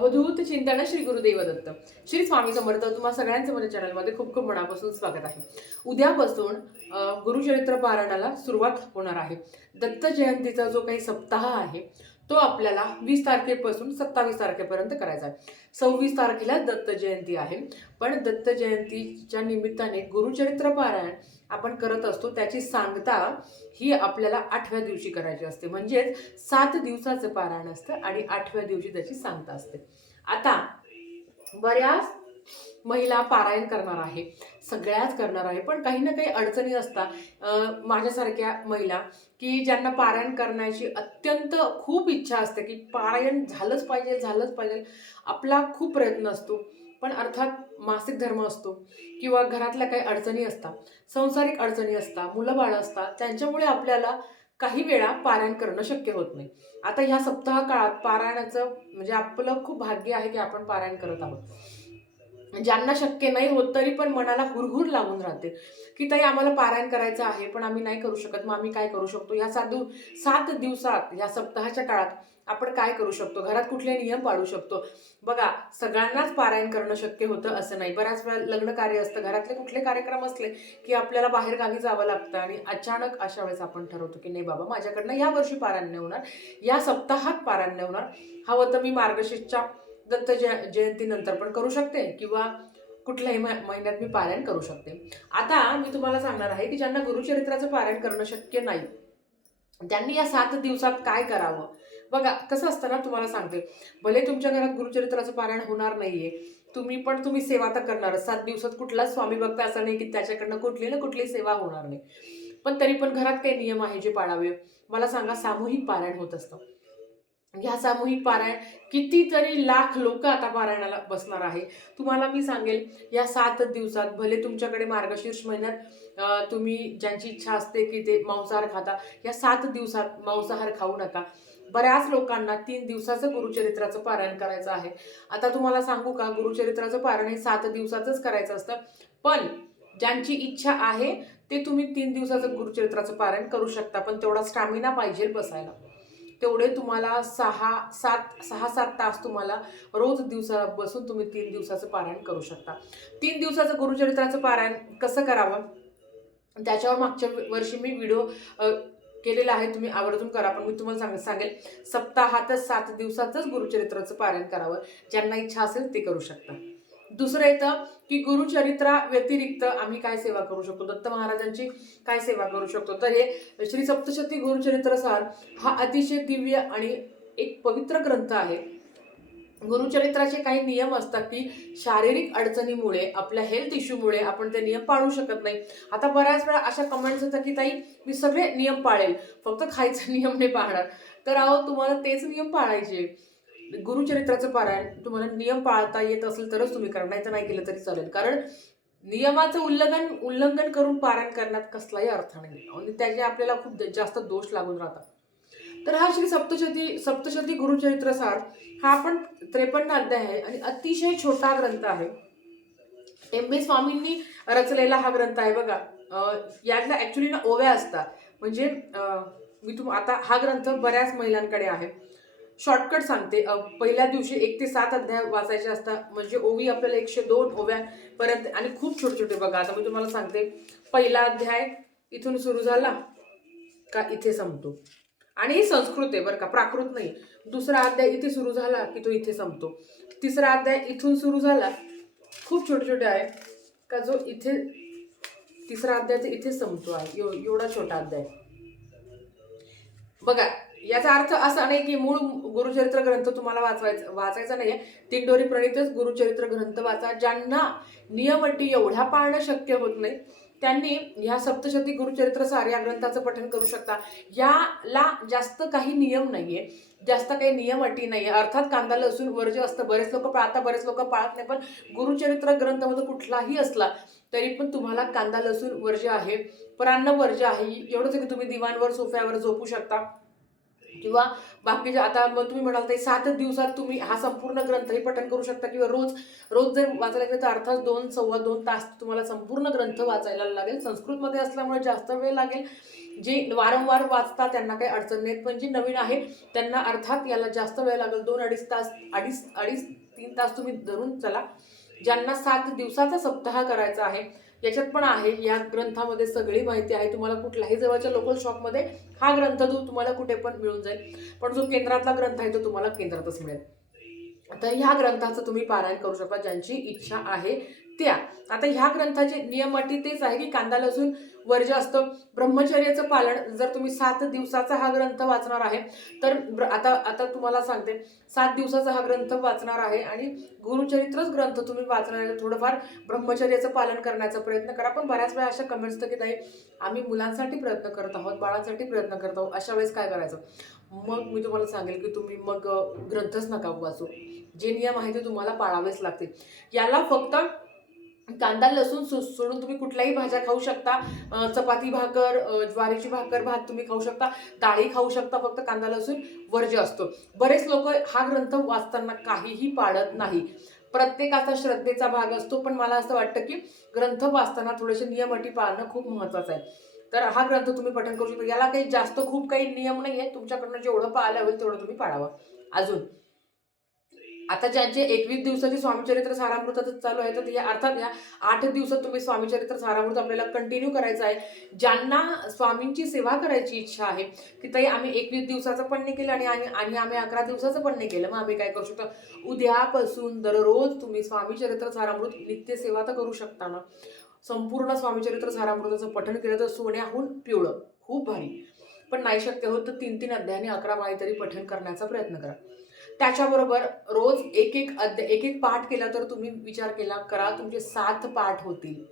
अवधूत चिंतन श्री गुरुदेव दत्त. श्री स्वामी समर्थ. तुम्हा सगळ्यांचं माझ्या चॅनलमध्ये खूप खूप मनापासून स्वागत आहे. उद्यापासून गुरुचरित्र पारायणाला सुरुवात होणार आहे. दत्त जयंतीचा जो काही सप्ताह आहे तो आपल्याला 20 तारखेपासून 27 तारखेपर्यंत करायचा आहे. 26 तारखेला दत्त जयंती आहे, पण दत्त जयंतीच्या निमित्ताने गुरुचरित्र पारायण आपण करत असतो. त्याची सांगता ही आपल्याला 8व्या दिवशी करायची असते. म्हणजेच 7 दिवसाचं पारायण असतं आणि 8व्या दिवशी त्याची सांगता असते. आता बऱ्याच महिला पारायण करणार आहे, सगळ्याच करणार आहे, पण काही ना काही अडचणी असतात. माझ्यासारख्या महिला की ज्यांना पारायण करण्याची अत्यंत खूप इच्छा असते की पारायण झालंच पाहिजे, झालंच पाहिजे. आपला खूप प्रयत्न असतो, पण अर्थात मासिक धर्म असतो किंवा घरातल्या काही अडचणी असतात, सांसारिक अडचणी असतात, मुलं बाळं असतात, त्यांच्यामुळे आपल्याला काही वेळा पारायण करणं शक्य होत नाही. आता ह्या सप्ताह काळात पारायणाचं म्हणजे आपलं खूप भाग्य आहे की आपण पारायण करत आहोत. ज्यांना शक्य नाही होत तरी पण मनाला हुरहुर लागून राहते की ताई आम्हाला पारायण करायचं आहे पण आम्ही नाही करू शकत. मग आम्ही काय करू शकतो? या 7 दिवसात या सप्ताहाच्या काळात आपण काय करू शकतो? घरात कुठले नियम पाळू शकतो? बघा, सगळ्यांनाच पारायण करणं शक्य होतं असं नाही. बऱ्याच वेळा लग्न कार्य असतं, घरातले कुठले कार्यक्रम असले की आपल्याला बाहेर गावी जावं लागतं आणि अचानक अशा वेळेस आपण ठरवतो की नाही बाबा, माझ्याकडनं या वर्षी पारायण नाही होणार, या सप्ताहात पारायण नाही होणार. हवं तर मी मार्गशीर्षच्या दत्त जयंतीनंतर पण करू शकते किंवा कुठल्याही महिन्यात मी पारायण करू शकते. आता मी तुम्हाला सांगणार आहे की ज्यांना गुरुचरित्राचं पारायण करणं शक्य नाही त्यांनी या 7 दिवसात काय करावं. बघा कसं असतं ना, तुम्हाला सांगते, भले तुमच्या घरात गुरुचरित्राचं पारायण होणार नाहीये, तुम्ही सेवा तर करणार. 7 दिवसात कुठलाच स्वामी भक्त असा नाही की त्याच्याकडनं कुठली ना कुठली सेवा होणार नाही. पण तरी पण घरात काही नियम आहे जे पाळावे. मला सांगा, सामूहिक पारायण होत असतं. ह्या सामूहिक पारायण कितीतरी लाख लोक आता पारायणाला बसणार आहे. तुम्हाला मी सांगेल, या 7 दिवसात भले तुमच्याकडे मार्गशीर्ष महिन्यात तुम्ही ज्यांची इच्छा असते की ते मांसाहार खाता, या 7 दिवसात मांसाहार खाऊ नका. बऱ्याच लोकांना 3 दिवसाचं गुरुचरित्राचं पारायण करायचं आहे. आता तुम्हाला सांगू का, गुरुचरित्राचं पारायण हे 7 दिवसाचंच करायचं असतं, पण ज्यांची इच्छा आहे ते तुम्ही 3 दिवसाचं गुरुचरित्राचं पारायण करू शकता. पण तेवढा स्टॅमिना पाहिजे बसायला. तेवढे तुम्हाला 6-7 तास तुम्हाला रोज दिवसा बसून तुम्ही 3 दिवसाचं पारायण करू शकता. 3 दिवसाचं गुरुचरित्राचं पारायण कसं करावं त्याच्यावर मागच्या वर्षी मी व्हिडिओ केलेला आहे, तुम्ही आवर्जून करा. पण मी तुम्हाला सांगेल, सप्ताहातच 7 दिवसाचंच गुरुचरित्राचं पारायण करावं. ज्यांना इच्छा असेल ते करू शकता. दुसरं येतं की गुरुचरित्रा व्यतिरिक्त आम्ही काय सेवा करू शकतो, दत्त महाराजांची काय सेवा करू शकतो. तर हे श्री सप्तशती गुरुचरित्रसार हा अतिशय दिव्य आणि एक पवित्र ग्रंथ आहे. गुरुचरित्राचे काही नियम असतात की शारीरिक अडचणीमुळे, आपल्या हेल्थ इश्यूमुळे आपण ते नियम पाळू शकत नाही. आता बऱ्याच वेळा अशा कमेंट्स येतात की ताई मी सगळे नियम पाळेल, फक्त खायचा नियम नाही पाळणार. तर अहो, तुम्हाला तेच नियम पाळायचे. गुरुचरित्राचं पारायण तुम्हाला नियम पाळता येत असेल तरच तुम्ही करा, नाही तर नाही केलं तरी चालेल. कारण नियमाचं उल्लंघन करून पारायण करण्यात कसलाही अर्थ नाही आणि त्याचे आपल्याला खूप जास्त दोष लागून राहतात. तर हा श्री सप्तशती गुरुचरित्रसार हा पण 53 अध्याय आहे आणि अतिशय छोटा ग्रंथ आहे. एम.बी. स्वामींनी रचलेला हा ग्रंथ आहे. बघा, यातल्या ऍक्च्युली ना ओव्या असतात. म्हणजे आता हा ग्रंथ बऱ्याच महिलांकडे आहे. शॉर्टकट सांगते. पहिल्या दिवशी 1 ते 7 अध्याय वाचायचे असतात, म्हणजे ओवी आपल्याला 102 ओव्यापर्यंत आणि खूप छोटे छोटे. बघा, आता मी तुम्हाला सांगते, पहिला अध्याय इथून सुरू झाला का इथे संपतो आणि ही संस्कृत आहे बरं का, प्राकृत नाही. दुसरा अध्याय इथे सुरू झाला की तो इथे संपतो. तिसरा अध्याय इथून सुरू झाला, खूप छोटे छोटे आहे का जो इथे तिसरा अध्याय इथे संपतो आहे. एवढा छोटा अध्याय. बघा, याचा अर्थ असा नाही की मूळ गुरुचरित्र ग्रंथ तुम्हाला वाचायचा नाहीये. दिंडोरी प्रणितच गुरुचरित्र ग्रंथ वाचा. ज्यांना नियमअटी एवढ्या पाळणं शक्य होत नाही त्यांनी ह्या सप्तशती गुरुचरित्रसार या ग्रंथाचं पठण करू शकता. याला जास्त काही नियम नाहीये, जास्त काही नियम अटी नाहीये. अर्थात कांदा लसूण वर्ज्य असतं, बरेच लोक पाळतात, बरेच लोक पाळत नाही. पण गुरुचरित्र ग्रंथामध्ये कुठलाही असला तरी पण तुम्हाला कांदा लसूण वर्ज्य आहे, परान्न वर्ज्य आहे. एवढंच की तुम्ही दिवाणवर सोफ्यावर झोपू शकता, किंवा बाकीच्या आता मग तुम्ही म्हणाल ते 7 दिवसात तुम्ही हा संपूर्ण ग्रंथही पठण करू शकता किंवा रोज रोज जर वाचायला गेलं तर अर्थात 2 सव्वा 2 तास तुम्हाला संपूर्ण ग्रंथ वाचायला लागेल. संस्कृतमध्ये असल्यामुळे जास्त वेळ लागेल. जे वारंवार वाचता त्यांना काही अडचण नाही, पण जे नवीन आहे त्यांना अर्थात याला जास्त वेळ लागेल. 2-2.5 तास, अडीच 3 तास तुम्ही धरून चला. ज्यांना 7 दिवसाचा सप्ताह करायचा आहे याच्यात पण आहे, या ग्रंथामध्ये सगळी माहिती आहे. तुम्हाला कुठल्याही जवळच्या लोकल शॉपमध्ये हा ग्रंथ तुम्हाला कुठे पण मिळून जाईल, पण जो केंद्रातला ग्रंथ आहे तो तुम्हाला केंद्रातच मिळेल. तर ह्या ग्रंथाचं तुम्ही पारायण करू शकता ज्यांची इच्छा आहे त्या. आता ह्या ग्रंथाचे नियम अटी तेच आहे की कांदा लसूण वर्ज्य असतं. ब्रह्मचर्याचं पालन जर तुम्ही 7 दिवसाचा हा ग्रंथ वाचणार आहे तर आता आता तुम्हाला सांगते, 7 दिवसाचा हा ग्रंथ वाचणार आहे आणि गुरुचरित्रच ग्रंथ तुम्ही वाचणार आहे, थोडंफार ब्रह्मचर्याचं पालन करण्याचा प्रयत्न करा. पण बऱ्याच वेळा अशा कमेंट्स येतात की ताई आम्ही मुलांसाठी प्रयत्न करत आहोत, बाळांसाठी प्रयत्न करत आहोत, अशा वेळेस काय करायचं? मग मी तुम्हाला सांगेल की तुम्ही मग ग्रंथच नका वाचू. जे नियम आहे ते तुम्हाला पाळावेच लागतील. याला फक्त कांदा लसूण सोडून तुम्ही कुठल्याही भाज्या खाऊ शकता. चपाती भाकर, ज्वारीची भाकर, भात तुम्ही खाऊ शकता, डाळी खाऊ शकता. फक्त कांदा लसूण वर्ज्य असतो. बरेच लोक हा ग्रंथ वाचताना काहीही पाळत नाही. प्रत्येकाचा श्रद्धेचा भाग असतो, पण मला असं वाटतं की ग्रंथ वाचताना थोडेसे नियम अटी पाळणं खूप महत्वाचं आहे. तर हा ग्रंथ तुम्ही पठण करू शकता. याला काही जास्त खूप काही नियम नाही आहे, तुमच्याकडनं जेवढं पाळलं होईल तेवढं तुम्ही पाळावं. अजून आता ज्यांचे 21 दिवसाची स्वामीचरित्र सारामृताचं चालू आहे, तर या अर्थात या 8 दिवसात तुम्ही स्वामीचरित्र सारामृत आपल्याला कंटिन्यू करायचं आहे. ज्यांना स्वामींची सेवा करायची इच्छा आहे की ताई आम्ही 21 दिवसाचं पण नाही केलं आणि आम्ही 11 दिवसाचं पण नाही केलं, मग आम्ही काय करू शकतो? उद्यापासून दररोज तुम्ही स्वामीचरित्र सारामृत नित्य सेवा तर करू शकता ना. संपूर्ण स्वामीचरित्र सारामृताचं पठण केलं तर सोन्याहून पिवळं, खूप भारी. पण नाही शक्य होत तर 3-3 अध्यायाने 11 माळी तरी पठण करण्याचा प्रयत्न करा. त्याच्याबरोबर रोज एक एक पाठ केला तर तुम्ही विचार केला करा तुमचे 7 पाठ होतील.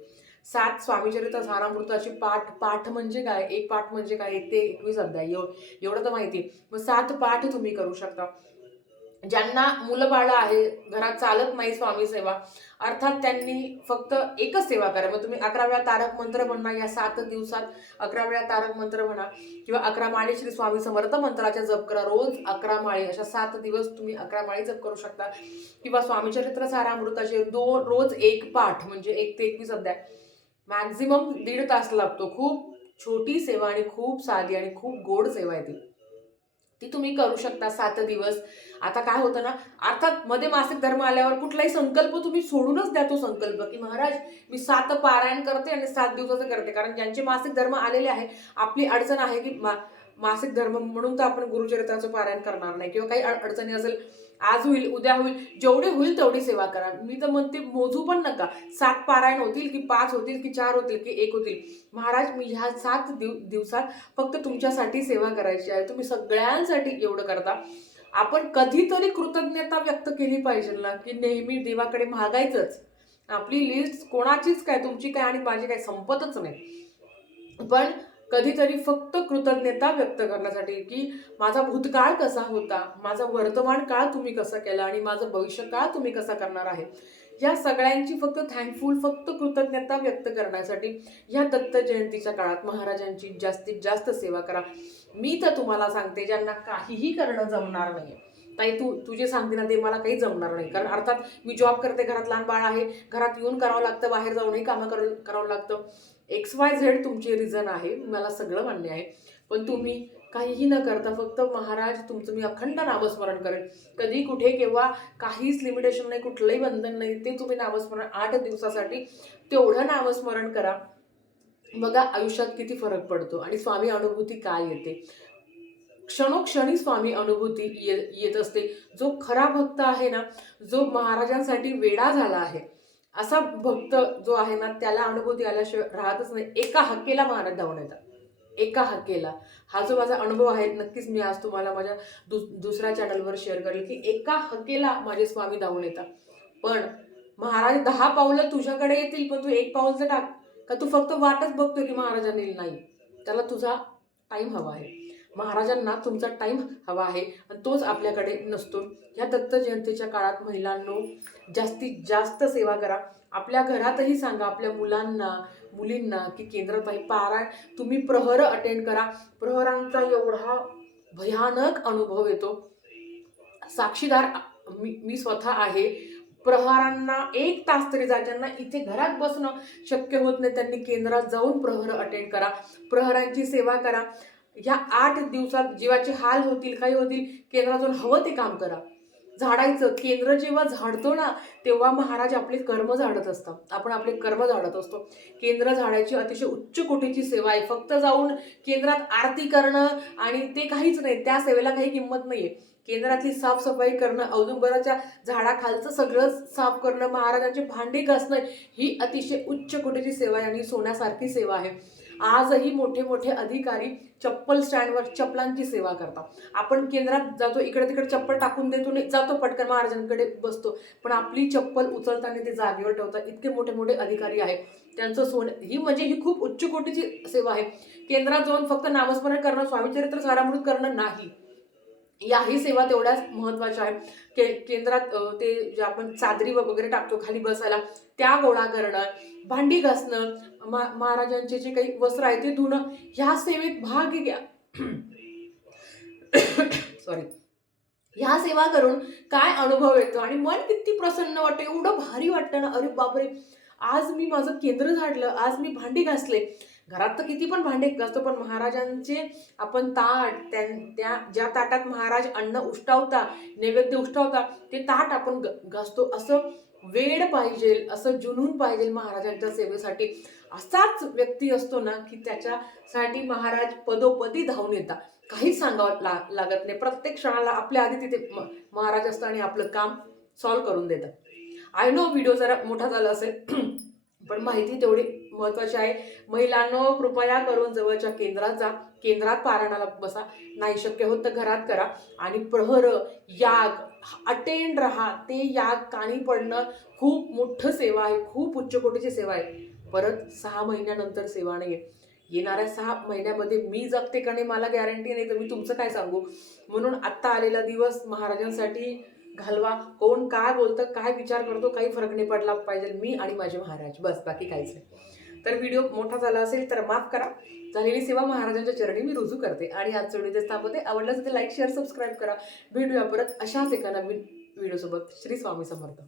7 स्वामीचरित्र सारामृताचे पाठ म्हणजे काय? एक पाठ म्हणजे काय? 1 ते 21 अध्याय एवढं तर माहिती आहे. मग 7 पाठ तुम्ही करू शकता. ज्यांना मुलं बाळ आहे, घरात चालत नाही स्वामी सेवा, अर्थात त्यांनी फक्त एकच सेवा करा. मग तुम्ही 11 वेळा तारक मंत्र म्हणा, या 7 दिवसात 11 वेळा तारक मंत्र म्हणा किंवा 11 माळी श्री स्वामी समर्थ मंत्राचा जप करा. रोज 11 माळी, अशा 7 दिवस तुम्ही 11 माळी जप करू शकता. किंवा स्वामीचरित्र सारामृताचे रोज एक पाठ म्हणजे 1 ते 21 अध्याय. मॅक्झिमम 1.5 तास लागतो. खूप छोटी सेवा आणि खूप साधी आणि खूप गोड सेवा आहे ती. ती तुम्ही करू शकता 7 दिवस. आता काय होतं ना, अर्थात मध्ये मासिक धर्म आल्यावर कुठलाही संकल्प तुम्ही सोडूनच द्या तो संकल्प, की महाराज मी 7 पारायण करते आणि 7 दिवसाचं करते. कारण ज्यांचे मासिक धर्म आलेले आहे, आपली अडचण आहे की मासिक धर्म म्हणून तर आपण गुरुचरित्राचं पारायण करणार नाही किंवा काही अडचणी असेल, आज होईल, उद्या होईल, जेवढे होईल तेवढी सेवा करा. मी तर म्हणते मोजू पण नका. 7 पारायण होतील की 5 होतील की 4 होतील की 1 होतील. महाराज मी ह्या 7 दिवसात फक्त तुमच्यासाठी सेवा करायची आहे. तुम्ही सगळ्यांसाठी एवढं करता. आपण कधीतरी कृतज्ञता व्यक्त केली पाहिजे ना, की नेहमी देवाकडे मागायचंच. आपली लिस्ट कोणाचीच काय, तुमची काय आणि माझी काय संपतच नाही. पण कधीतरी फक्त कृतज्ञता व्यक्त करण्यासाठी, की माझा भूतकाळ कसा होता, माझा वर्तमान काळ तुम्ही कसं केला आणि माझं भविष्यकाळ तुम्ही कसा करणार आहे. या सगळ्यांची फक्त थँकफुल, फक्त कृतज्ञता व्यक्त करण्यासाठी या दत्त जयंतीच्या काळात महाराजांची जास्तीत जास्त सेवा करा. मी तर तुम्हाला सांगते, ज्यांना काहीही करणं जमणार नाही, ताई तू जे सांगते ना ते मला काही जमणार नाही. कारण अर्थात मी जॉब करते, घरात लहान बाळ आहे, घरात येऊन करावं लागतं, बाहेर जाऊनही कामं करावं लागतं. XYZ तुमचे रिझन आहे, मला सगळं मान्य आहे. पण तुम्ही काहीही न करता फक्त महाराज तुमचं मी अखंड नामस्मरण करेन. कधी कुठे केव्हा काहीच लिमिटेशन नाही, कुठलंही बंधन नाही. ते तुम्ही नामस्मरण 8 दिवसासाठी तेवढं नामस्मरण करा. बघा आयुष्यात किती फरक पडतो आणि स्वामी अनुभूती काय येते. क्षणोक्षणी स्वामी अनुभूती येत असते. जो खरा भक्त आहे ना, जो महाराजांसाठी वेडा झाला आहे, असा भक्त जो आहे ना, त्याला अनुभूती आल्याशिवाय राहतच नाही. एका हाकेला महाराज धावून येतात. एका हाकेला. हा जो माझा अनुभव आहे, नक्कीच मी आज तुम्हाला माझ्या दुसऱ्या चॅनलवर शेअर करेल, की एका हाकेला माझे स्वामी धावून येतात. पण महाराज 10 पावलं तुझ्याकडे येतील, पण तू 1 पाऊल जर टाक का तू फक्त वाटच बघतोय की महाराजांनी येईल. नाही, त्याला तुझा टाईम हवा आहे. महाराजांना तुमचा टाईम हवा आहे आणि तोच आपल्याकडे नसतो. ह्या दत्त जयंतीच्या काळात महिलांनो जास्तीत जास्त सेवा करा. आपल्या घरातही सांगा आपल्या मुलांना, मुलींना, की केंद्रताई पारायण तुम्ही प्रहर अटेंड करा. प्रहरांचा एवढा भयानक अनुभव येतो. साक्षीदार मी स्वतः आहे. प्रहरांना 1 तास तरी जा, ज्यांना इथे घरात बसणं शक्य होत नाही त्यांनी केंद्रात जाऊन प्रहर अटेंड करा, प्रहरांची सेवा करा. ह्या 8 दिवसात जीवाचे हाल होतील, काही होतील, केंद्रातून हवं ते काम करा. झाडायचं, केंद्र जेव्हा झाडतो ना तेव्हा महाराज आपले कर्म झाडत असतात, आपण आपले कर्म झाडत असतो. केंद्र झाडायची अतिशय उच्च कोटीची सेवा आहे. फक्त जाऊन केंद्रात आरती करणं आणि ते काहीच नाही, त्या सेवेला काही किंमत नाहीये. केंद्रातली साफसफाई करणं, औदुंबराच्या झाडाखालचं सगळं साफ करणं, महाराजांचे भांडे घासणं, ही अतिशय उच्च कोटीची सेवा आहे आणि सोन्यासारखी सेवा आहे. आजही मोठे मोठे अधिकारी चप्पल स्टँडवर चप्पलांची सेवा करतात. आपण केंद्रात जातो, इकडे तिकडे चप्पल टाकून देतो, जातो पटकन महाराजांकडे बसतो, पण आपली चप्पल उचलताना ते जागेवर ठेवतात. इतके मोठे मोठे अधिकारी आहेत, त्यांचं सोनं ही खूप उच्च कोटीची सेवा आहे. केंद्रात जाऊन फक्त नामस्मरण करणं, स्वामीचरित्र सारामृत करणं नाही, याही सेवा तेवढ्याच महत्वाच्या आहेत. केंद्रात ते जे आपण चादरी वगैरे टाकतो खाली बसायला, त्या गोळा करणं, भांडी घासणं, महाराजांचे जे काही वस्त्र आहे ते धुणं, ह्या सेवेत भाग घ्या. सॉरी. ह्या सेवा करून काय अनुभव येतो आणि मन किती प्रसन्न वाटतं, एवढं भारी वाटतं ना. अरे बापरे, आज मी माझं केंद्र झाडलं, आज मी भांडी घासले. घरात तर किती पण भांडे घासतो, पण महाराजांचे आपण ताट, त्या ज्या ताटात महाराज अन्न उष्टावता, नैवेद्य उष्टावता, ते ताट आपण घासतो. असं वेळ पाहिजे, असं जुनून पाहिजे महाराजांच्या सेवेसाठी. असाच व्यक्ती असतो ना की त्याच्यासाठी महाराज पदोपदी धावून येतात, काहीच सांगावं लागत नाही. प्रत्येक क्षणाला आपल्या आधी तिथे महाराज असतात आणि आपलं काम सॉल्व्ह करून देतात. आय नो व्हिडिओ जरा मोठा झाला असेल, पण माहिती तेवढी महत्वाची आहे. महिलांनो, कृपया करून जवळच्या केंद्रात जा, केंद्रात पारायणाला बसा. नाही शक्य होत तर घरात करा. आणि प्रहर, याग अटेंड राहा. ते याग कानी पडणं खूप मोठं सेवा आहे, खूप उच्च कोटीची सेवा आहे. परत 6 महिन्यानंतर सेवा नाहीये. येणाऱ्या 6 महिन्यामध्ये मी जगते का नाही मला गॅरंटी नाही, तर मी तुमचं काय सांगू. म्हणून आत्ता आलेला दिवस महाराजांसाठी घालवा. कोण काय बोलतं, काय विचार करतो, काही फरक नाही पडला पाहिजे, मी आणि माझे महाराज, बस, बाकी काहीच नाही. तर व्हिडिओ मोठा झाला असेल तर माफ करा. झालेली सेवा महाराजांच्या चरणी मी रुजू करते आणि आज इथेच थांबते. आवडल्यास ते लाईक, शेअर, सबस्क्राईब करा. भेटूया परत अशाच एका नवीन व्हिडिओसोबत. श्री स्वामी समर्थ.